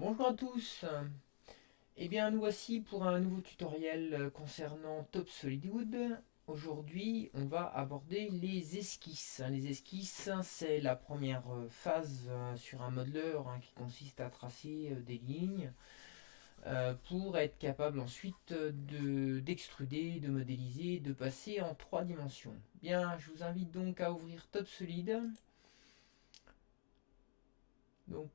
Bonjour à tous. Eh bien, nous voici pour un nouveau tutoriel concernant Top SolidWood. Aujourd'hui, on va aborder les esquisses. Les esquisses, c'est la première phase sur un modeleur qui consiste à tracer des lignes pour être capable ensuite d'extruder, de modéliser, de passer en 3 dimensions. Bien, je vous invite donc à ouvrir Top Solid. Donc,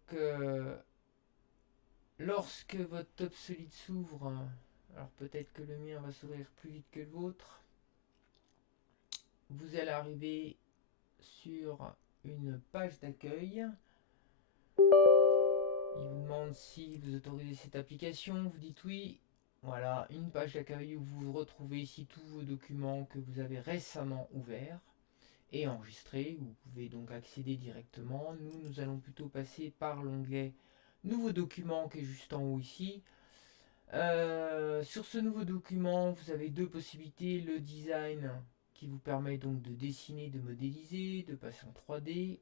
lorsque votre top solide s'ouvre, alors peut-être que le mien va s'ouvrir plus vite que le vôtre, vous allez arriver sur une page d'accueil. Il vous demande si vous autorisez cette application, vous dites oui. Voilà, une page d'accueil où vous retrouvez ici tous vos documents que vous avez récemment ouverts et enregistrés. Vous pouvez donc accéder directement. Nous allons plutôt passer par l'onglet Nouveau document qui est juste en haut ici. Sur ce nouveau document, vous avez deux possibilités. Le design qui vous permet donc de dessiner, de modéliser, de passer en 3D.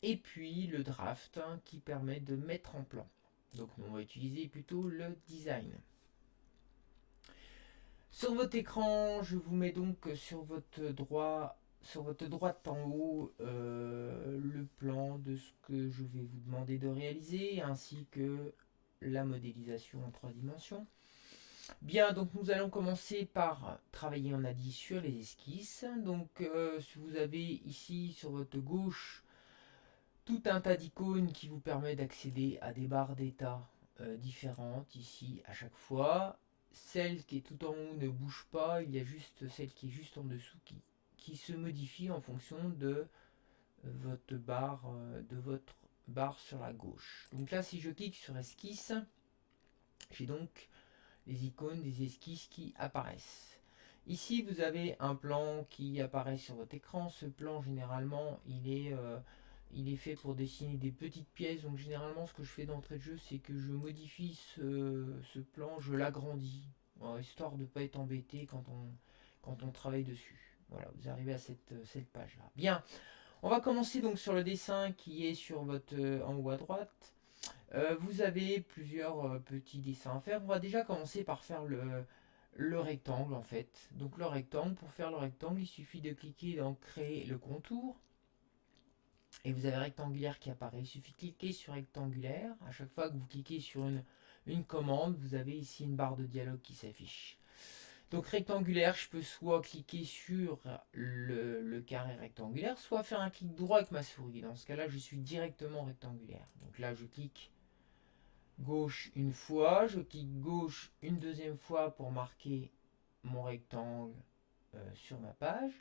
Et puis le draft qui permet de mettre en plan. Donc nous, on va utiliser plutôt le design. Sur votre écran, je vous mets donc sur votre droite en haut le plan de ce que je vais vous demander de réaliser ainsi que la modélisation en 3 dimensions. Bien, donc nous allons commencer par travailler en ADI sur les esquisses. Donc vous avez ici sur votre gauche tout un tas d'icônes qui vous permet d'accéder à des barres d'état différentes ici à chaque fois. Celle qui est tout en haut ne bouge pas, il y a juste celle qui est juste en dessous qui se modifie en fonction de votre barre sur la gauche. Donc là, si je clique sur esquisse, j'ai donc les icônes des esquisses qui apparaissent. Ici, vous avez un plan qui apparaît sur votre écran. Ce plan, généralement, il est fait pour dessiner des petites pièces. Donc, généralement, ce que je fais d'entrée de jeu, c'est que je modifie ce plan, je l'agrandis, histoire de ne pas être embêté quand on travaille dessus. Voilà, vous arrivez à cette page-là. Bien, on va commencer donc sur le dessin qui est sur votre en haut à droite. Vous avez plusieurs petits dessins à faire. On va déjà commencer par faire le rectangle en fait. Donc le rectangle, pour faire le rectangle, il suffit de cliquer dans créer le contour. Et vous avez rectangulaire qui apparaît. Il suffit de cliquer sur rectangulaire. À chaque fois que vous cliquez sur une commande, vous avez ici une barre de dialogue qui s'affiche. Donc rectangulaire, je peux soit cliquer sur le carré rectangulaire, soit faire un clic droit avec ma souris. Dans ce cas-là, je suis directement rectangulaire. Donc là, je clique gauche une fois, je clique gauche une deuxième fois pour marquer mon rectangle sur ma page.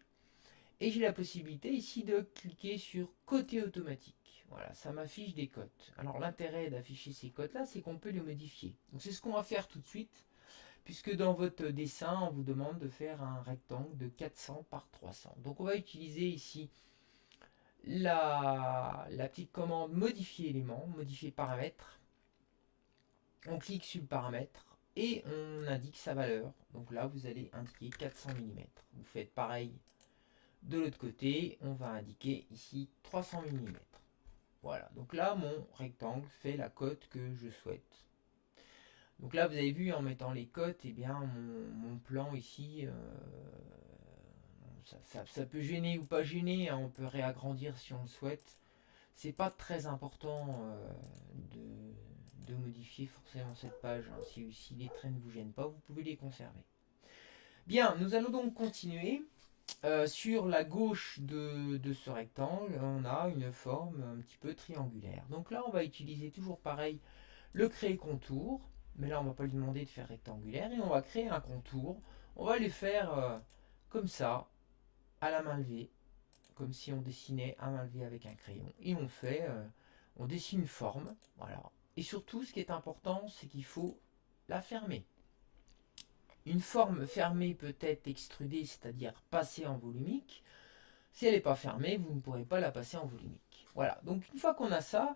Et j'ai la possibilité ici de cliquer sur côté automatique. Voilà, ça m'affiche des cotes. Alors l'intérêt d'afficher ces cotes-là, c'est qu'on peut les modifier. Donc c'est ce qu'on va faire tout de suite, puisque dans votre dessin, on vous demande de faire un rectangle de 400 par 300. Donc on va utiliser ici la petite commande modifier élément, modifier paramètre. On clique sur le paramètre et on indique sa valeur. Donc là, vous allez indiquer 400 mm. Vous faites pareil de l'autre côté. On va indiquer ici 300 mm. Voilà, donc là, mon rectangle fait la cote que je souhaite. Donc là, vous avez vu, en mettant les cotes, eh bien, mon plan ici, ça peut gêner ou pas gêner. Hein, on peut réagrandir si on le souhaite. C'est pas très important de modifier forcément cette page. Hein. Si les traits ne vous gênent pas, vous pouvez les conserver. Bien, nous allons donc continuer. Sur la gauche de ce rectangle, on a une forme un petit peu triangulaire. Donc là, on va utiliser toujours pareil le créer contour. Mais là, on ne va pas lui demander de faire rectangulaire. Et on va créer un contour. On va les faire comme ça, à la main levée, comme si on dessinait à main levée avec un crayon. Et on dessine une forme, voilà. Et surtout, ce qui est important, c'est qu'il faut la fermer. Une forme fermée peut être extrudée, c'est-à-dire passée en volumique. Si elle n'est pas fermée, vous ne pourrez pas la passer en volumique. Voilà, donc une fois qu'on a ça,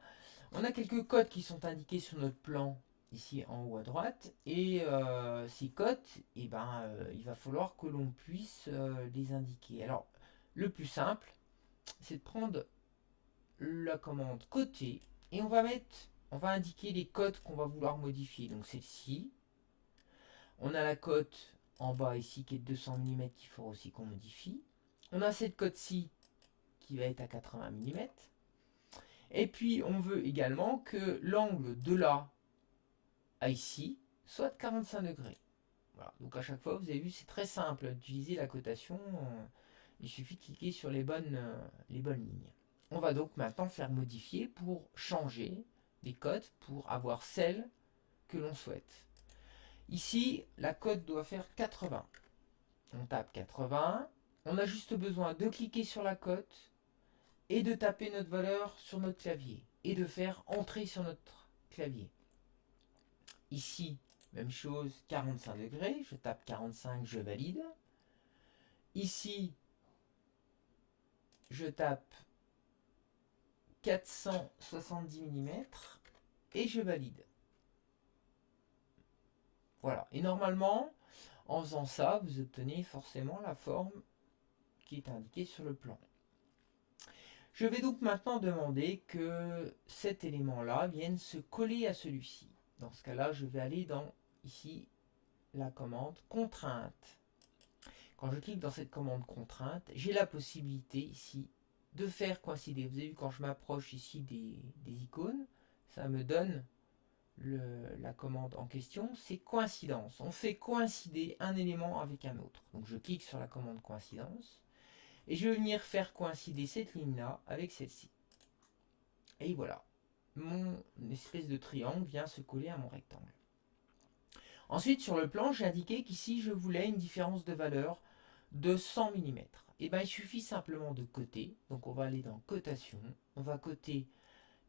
on a quelques codes qui sont indiqués sur notre plan ici en haut à droite. Et ces codes, eh ben, il va falloir que l'on puisse les indiquer. Alors, le plus simple, c'est de prendre la commande côté et on va mettre on va indiquer les cotes qu'on va vouloir modifier. Donc celle-ci. On a la cote en bas ici qui est de 200 mm qu'il faut aussi qu'on modifie. On a cette cote-ci qui va être à 80 mm. Et puis on veut également que l'angle de là à ici soit de 45 degrés. Voilà. Donc à chaque fois, vous avez vu, c'est très simple d'utiliser la cotation. Il suffit de cliquer sur les bonnes lignes. On va donc maintenant faire modifier pour changer les cotes pour avoir celle que l'on souhaite. Ici, la cote doit faire 80. On tape 80. On a juste besoin de cliquer sur la cote et de taper notre valeur sur notre clavier et de faire entrer sur notre clavier. Ici, même chose, 45 degrés. Je tape 45, je valide. Ici, je tape 470 mm et je valide. Voilà. Et normalement, en faisant ça, vous obtenez forcément la forme qui est indiquée sur le plan. Je vais donc maintenant demander que cet élément-là vienne se coller à celui-ci. Dans ce cas-là, je vais aller dans, ici, la commande contrainte. Quand je clique dans cette commande contrainte, j'ai la possibilité ici de faire coïncider. Vous avez vu quand je m'approche ici des icônes, ça me donne la commande en question, c'est coïncidence. On fait coïncider un élément avec un autre. Donc je clique sur la commande coïncidence et je vais venir faire coïncider cette ligne-là avec celle-ci. Et voilà, mon espèce de triangle vient se coller à mon rectangle. Ensuite, sur le plan, j'ai indiqué qu'ici, je voulais une différence de valeur de 100 mm. Et bien, il suffit simplement de coter. Donc, on va aller dans cotation. On va coter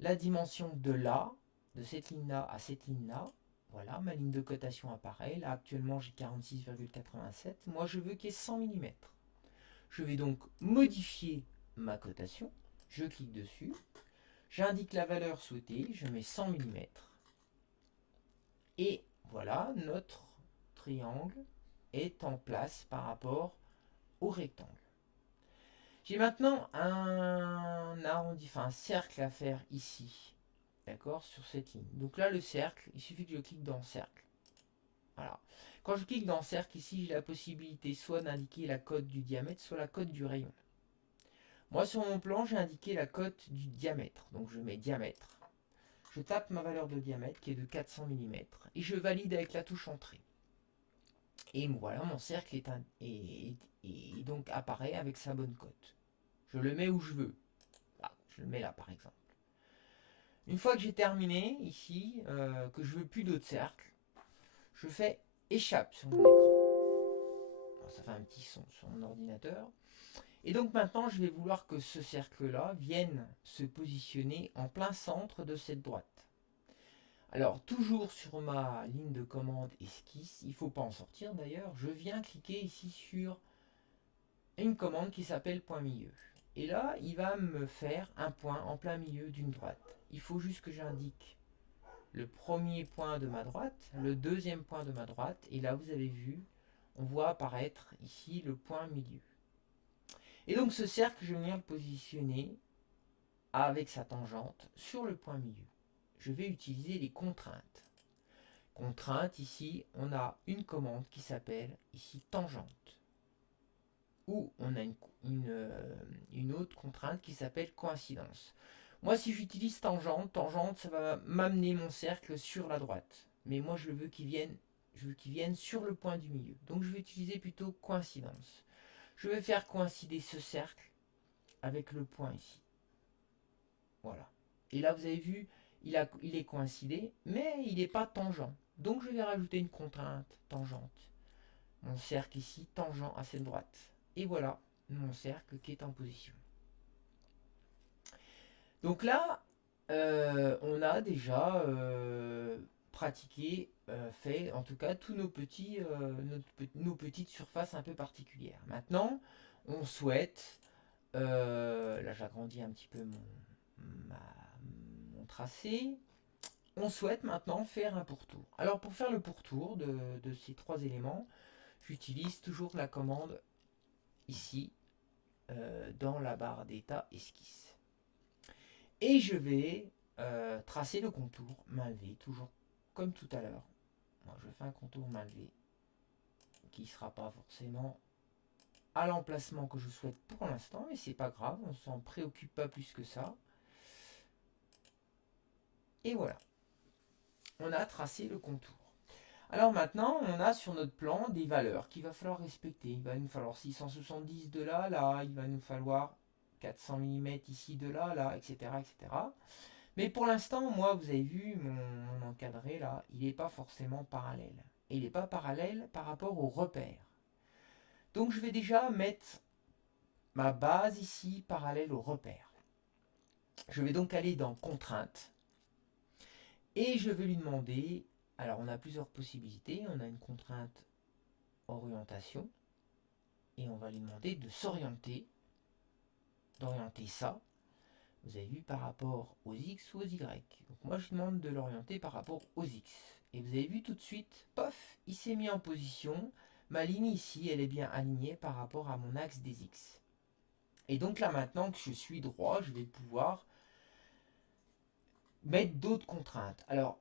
la dimension de là, de cette ligne-là à cette ligne-là. Voilà, ma ligne de cotation apparaît. Là, actuellement, j'ai 46,87. Moi, je veux qu'il y ait 100 mm. Je vais donc modifier ma cotation. Je clique dessus. J'indique la valeur souhaitée. Je mets 100 mm. Et voilà, notre triangle est en place par rapport au rectangle. J'ai maintenant un arrondi, enfin un cercle à faire ici, d'accord, sur cette ligne. Donc là, le cercle, il suffit que je clique dans cercle. Voilà. Quand je clique dans cercle ici, j'ai la possibilité soit d'indiquer la cote du diamètre, soit la cote du rayon. Moi, sur mon plan, j'ai indiqué la cote du diamètre. Donc je mets diamètre. Je tape ma valeur de diamètre qui est de 400 mm et je valide avec la touche entrée. Et voilà, mon cercle est donc apparaît avec sa bonne cote. Je le mets où je veux. Ah, je le mets là par exemple. Une fois que j'ai terminé ici, que je veux plus d'autres cercles, je fais échappe sur mon écran. Alors, ça fait un petit son sur mon ordinateur. Et donc maintenant, je vais vouloir que ce cercle-là vienne se positionner en plein centre de cette droite. Alors, toujours sur ma ligne de commande esquisse, il ne faut pas en sortir d'ailleurs, je viens cliquer ici sur une commande qui s'appelle point milieu. Et là, il va me faire un point en plein milieu d'une droite. Il faut juste que j'indique le premier point de ma droite, le deuxième point de ma droite, et là, vous avez vu, on voit apparaître ici le point milieu. Et donc, ce cercle, je vais venir le positionner avec sa tangente sur le point milieu. Je vais utiliser les contraintes. Contrainte, ici, on a une commande qui s'appelle ici tangente. Ou on a une autre contrainte qui s'appelle coïncidence. Moi, si j'utilise tangente, ça va m'amener mon cercle sur la droite. Mais moi, je veux qu'il vienne sur le point du milieu. Donc, je vais utiliser plutôt coïncidence. Je vais faire coïncider ce cercle avec le point ici. Voilà. Et là, vous avez vu, il est coïncidé, mais il n'est pas tangent. Donc, je vais rajouter une contrainte tangente. Mon cercle ici, tangent à cette droite. Et voilà mon cercle qui est en position. Donc là, on a déjà pratiqué, fait en tout cas tous nos petites surfaces un peu particulières. Maintenant, on souhaite, là j'agrandis un petit peu mon tracé, on souhaite maintenant faire un pourtour. Alors pour faire le pourtour de ces trois éléments, j'utilise toujours la commande ici dans la barre d'état esquisse. Et je vais tracer le contour main levée, toujours comme tout à l'heure. Moi, je fais un contour main levée qui ne sera pas forcément à l'emplacement que je souhaite pour l'instant, mais c'est pas grave, on s'en préoccupe pas plus que ça. Et voilà, on a tracé le contour. Alors maintenant, on a sur notre plan des valeurs qu'il va falloir respecter. Il va nous falloir 670 de là, là, il va nous falloir 400 mm ici, de là, là, etc. etc. Mais pour l'instant, moi, vous avez vu mon encadré là, il n'est pas forcément parallèle. Et il n'est pas parallèle par rapport au repère. Donc je vais déjà mettre ma base ici parallèle au repère. Je vais donc aller dans contraintes. Et je vais lui demander, alors on a plusieurs possibilités. On a une contrainte orientation. Et on va lui demander de s'orienter, d'orienter ça. Vous avez vu par rapport aux X ou aux Y. Donc moi je demande de l'orienter par rapport aux X. Et vous avez vu tout de suite, pof, il s'est mis en position. Ma ligne ici, elle est bien alignée par rapport à mon axe des X. Et donc là maintenant que je suis droit, je vais pouvoir mettre d'autres contraintes. Alors,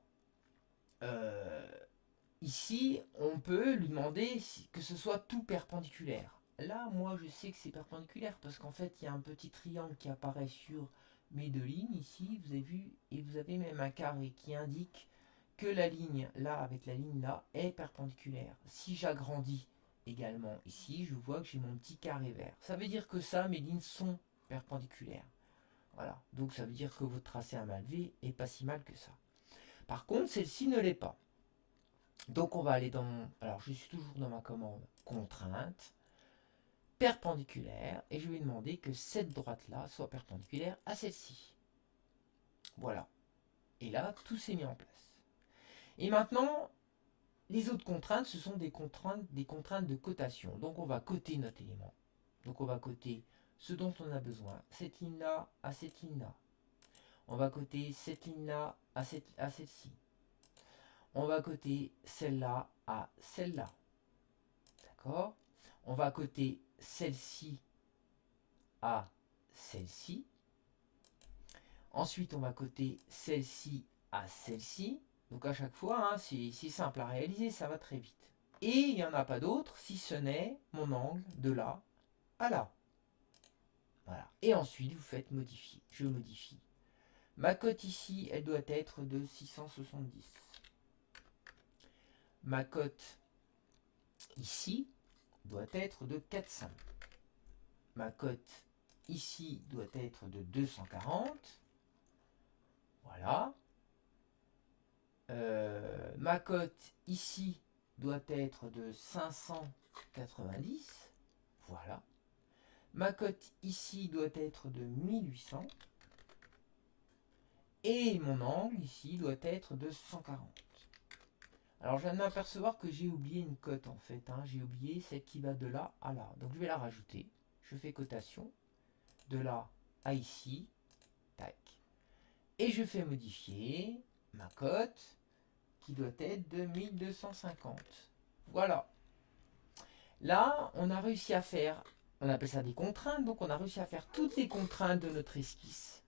ici, on peut lui demander que ce soit tout perpendiculaire. Là, moi, je sais que c'est perpendiculaire parce qu'en fait, il y a un petit triangle qui apparaît sur mes deux lignes ici, vous avez vu, et vous avez même un carré qui indique que la ligne là avec la ligne là est perpendiculaire. Si j'agrandis également ici, je vois que j'ai mon petit carré vert. Ça veut dire que ça, mes lignes sont perpendiculaires. Voilà, donc ça veut dire que votre tracé à main levée est pas si mal que ça. Par contre, celle-ci ne l'est pas. Donc on va aller dans mon... Alors je suis toujours dans ma commande contrainte, perpendiculaire, et je vais demander que cette droite-là soit perpendiculaire à celle-ci. Voilà. Et là, tout s'est mis en place. Et maintenant, les autres contraintes, ce sont des contraintes de cotation. Donc on va coter notre élément. Donc on va coter ce dont on a besoin. Cette ligne-là à cette ligne-là. On va coter cette ligne-là à celle-ci. On va coter celle-là à celle-là. D'accord? On va coter celle-ci à celle-ci. Ensuite, on va coter celle-ci à celle-ci. Donc à chaque fois, hein, c'est simple à réaliser, ça va très vite. Et il n'y en a pas d'autre si ce n'est mon angle de là à là. Voilà. Et ensuite, vous faites modifier. Je modifie. Ma cote ici, elle doit être de 670. Ma cote ici doit être de 400. Ma cote ici doit être de 240. Voilà. Ma cote ici doit être de 590. Voilà. Ma cote ici doit être de 1800. Et mon angle ici doit être de 140. Alors je viens de m'apercevoir que j'ai oublié une cote en fait. Hein. J'ai oublié celle qui va de là à là. Donc je vais la rajouter. Je fais cotation. De là à ici. Tac. Et je fais modifier ma cote qui doit être de 1250. Voilà. Là, on a réussi à faire, on appelle ça des contraintes, donc on a réussi à faire toutes les contraintes de notre esquisse.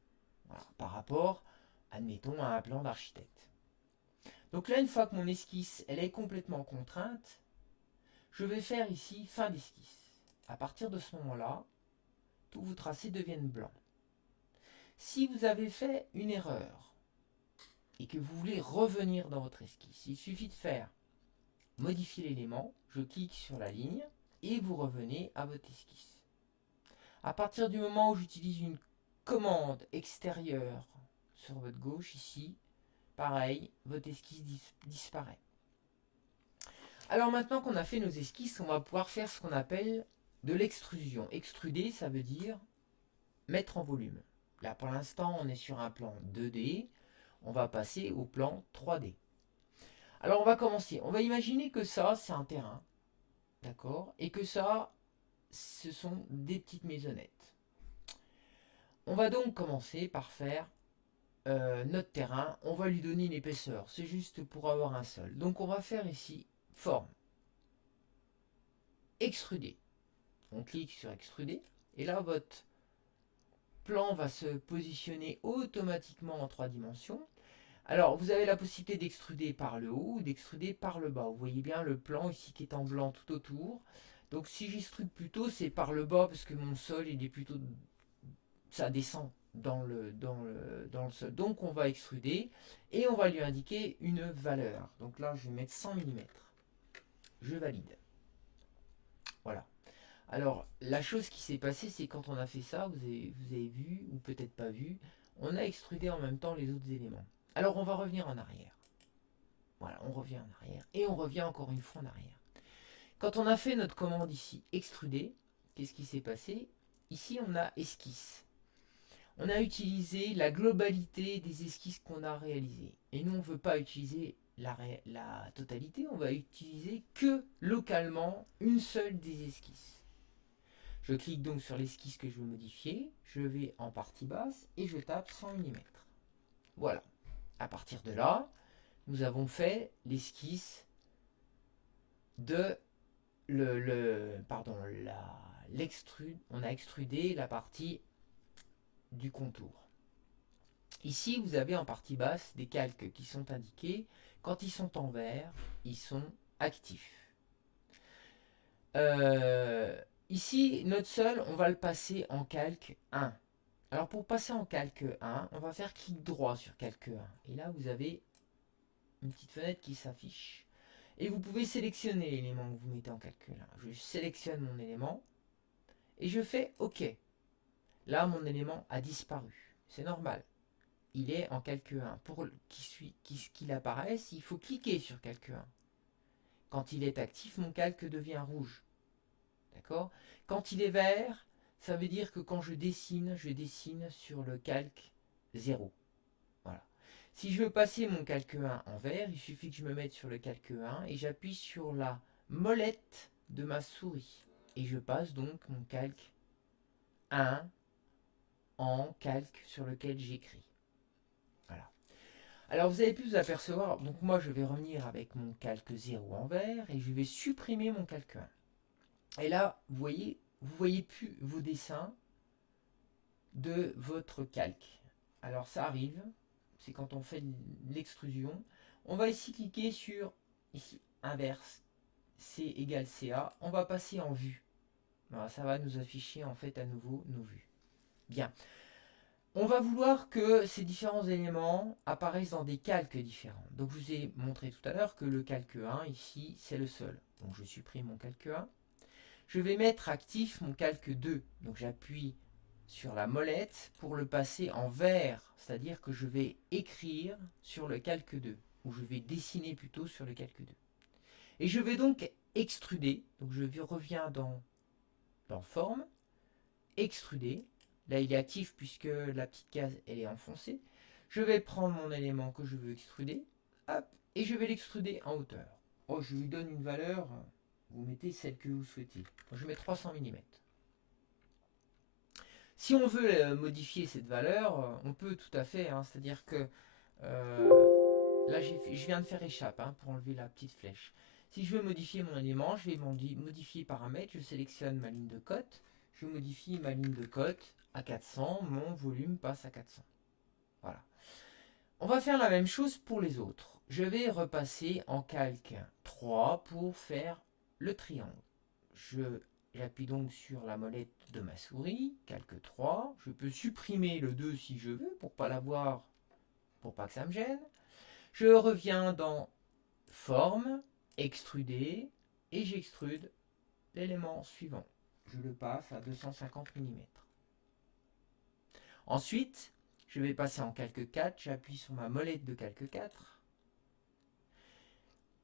Voilà, par rapport, admettons, à un plan d'architecte. Donc là, une fois que mon esquisse, elle est complètement contrainte, je vais faire ici fin d'esquisse. À partir de ce moment-là, tous vos tracés deviennent blancs. Si vous avez fait une erreur et que vous voulez revenir dans votre esquisse, il suffit de faire modifier l'élément, je clique sur la ligne et vous revenez à votre esquisse. À partir du moment où j'utilise une commande extérieure sur votre gauche ici, pareil, votre esquisse disparaît. Alors maintenant qu'on a fait nos esquisses, on va pouvoir faire ce qu'on appelle de l'extrusion. Extruder, ça veut dire mettre en volume. Là pour l'instant, on est sur un plan 2D, on va passer au plan 3D. Alors on va commencer, on va imaginer que ça, c'est un terrain, d'accord? Et que ça, ce sont des petites maisonnettes. On va donc commencer par faire notre terrain, on va lui donner une épaisseur, c'est juste pour avoir un sol. Donc on va faire ici, forme, extruder. On clique sur extruder, et là votre plan va se positionner automatiquement en 3 dimensions. Alors, vous avez la possibilité d'extruder par le haut ou d'extruder par le bas. Vous voyez bien le plan ici qui est en blanc tout autour. Donc, si j'extrude plutôt, c'est par le bas parce que mon sol, il est plutôt... ça descend dans le sol. Donc, on va extruder et on va lui indiquer une valeur. Donc là, je vais mettre 100 mm. Je valide. Voilà. Alors, la chose qui s'est passée, c'est quand on a fait ça, vous avez vu, ou peut-être pas vu, on a extrudé en même temps les autres éléments. Alors, on va revenir en arrière. Voilà, on revient en arrière. Et on revient encore une fois en arrière. Quand on a fait notre commande ici, extruder, qu'est-ce qui s'est passé? Ici, on a esquisse. On a utilisé la globalité des esquisses qu'on a réalisées. Et nous, on ne veut pas utiliser la totalité, on va utiliser que localement une seule des esquisses. Je clique donc sur l'esquisse que je veux modifier, je vais en partie basse et je tape 100 mm. Voilà. À partir de là, nous avons fait l'esquisse de on a extrudé la partie du contour. Ici, vous avez en partie basse des calques qui sont indiqués. Quand ils sont en vert, ils sont actifs. Ici, notre sol, on va le passer en calque 1. Alors, pour passer en calque 1, on va faire clic droit sur calque 1. Et là, vous avez une petite fenêtre qui s'affiche. Et vous pouvez sélectionner l'élément que vous mettez en calque 1. Je sélectionne mon élément et je fais OK. Là, mon élément a disparu. C'est normal. Il est en calque 1. Pour qu'il apparaisse, il faut cliquer sur calque 1. Quand il est actif, mon calque devient rouge. D'accord? Quand il est vert, ça veut dire que quand je dessine sur le calque 0. Voilà. Si je veux passer mon calque 1 en vert, il suffit que je me mette sur le calque 1 et j'appuie sur la molette de ma souris. Et je passe donc mon calque 1 en calque sur lequel j'écris. Voilà. Alors vous avez pu vous apercevoir, donc moi je vais revenir avec mon calque 0 en vert et je vais supprimer mon calque 1. Et là, vous voyez plus vos dessins de votre calque. Alors ça arrive, c'est quand on fait l'extrusion. On va ici cliquer sur ici inverse, C égale CA. On va passer en vue. Voilà, ça va nous afficher en fait à nouveau nos vues. Bien. On va vouloir que ces différents éléments apparaissent dans des calques différents. Donc je vous ai montré tout à l'heure que le calque 1 ici c'est le seul. Donc je supprime mon calque 1. Je vais mettre actif mon calque 2. Donc j'appuie sur la molette pour le passer en vert. C'est-à-dire que je vais écrire sur le calque 2. Ou je vais dessiner plutôt sur le calque 2. Et je vais donc extruder. Donc je reviens dans forme. Extruder. Là il est actif puisque la petite case elle est enfoncée. Je vais prendre mon élément que je veux extruder. Hop, et je vais l'extruder en hauteur. Oh, je lui donne une valeur. Vous mettez celle que vous souhaitez. Je mets 300 mm. Si on veut modifier cette valeur, on peut tout à fait. C'est-à-dire que là, je viens de faire échappe pour enlever la petite flèche. Si je veux modifier mon élément, je vais modifier paramètres. Je sélectionne ma ligne de cote. Je modifie ma ligne de cote à 400. Mon volume passe à 400. Voilà. On va faire la même chose pour les autres. Je vais repasser en calque 3 pour faire le triangle. J'appuie donc sur la molette de ma souris, calque 3. Je peux supprimer le 2 si je veux pour pas l'avoir, pour pas que ça me gêne. Je reviens dans forme, extruder, et j'extrude l'élément suivant. Je le passe à 250 mm. Ensuite, je vais passer en calque 4. J'appuie sur ma molette de calque 4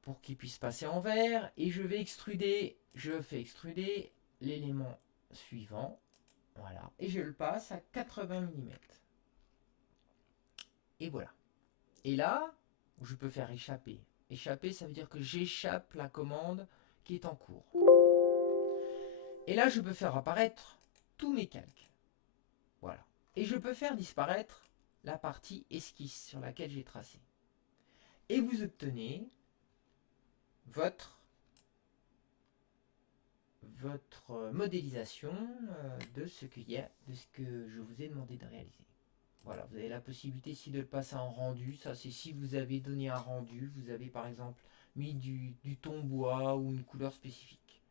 pour qu'il puisse passer en vert. Et je vais extruder, je fais extruder l'élément suivant. Voilà. Et je le passe à 80 mm. Et voilà. Et là, je peux faire échapper. Échapper, ça veut dire que j'échappe la commande qui est en cours. Et là, je peux faire apparaître tous mes calques. Voilà. Et je peux faire disparaître la partie esquisse sur laquelle j'ai tracé. Et vous obtenez votre votre modélisation de ce que je vous ai demandé de réaliser. Voilà, vous avez la possibilité ici de le passer en rendu. Ça, c'est si vous avez donné un rendu, vous avez par exemple mis du ton bois ou une couleur spécifique.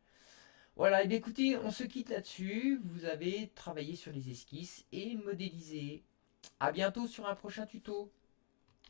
Voilà, et bien écoutez, on se quitte là-dessus. Vous avez travaillé sur les esquisses et modélisé. À bientôt sur un prochain tuto.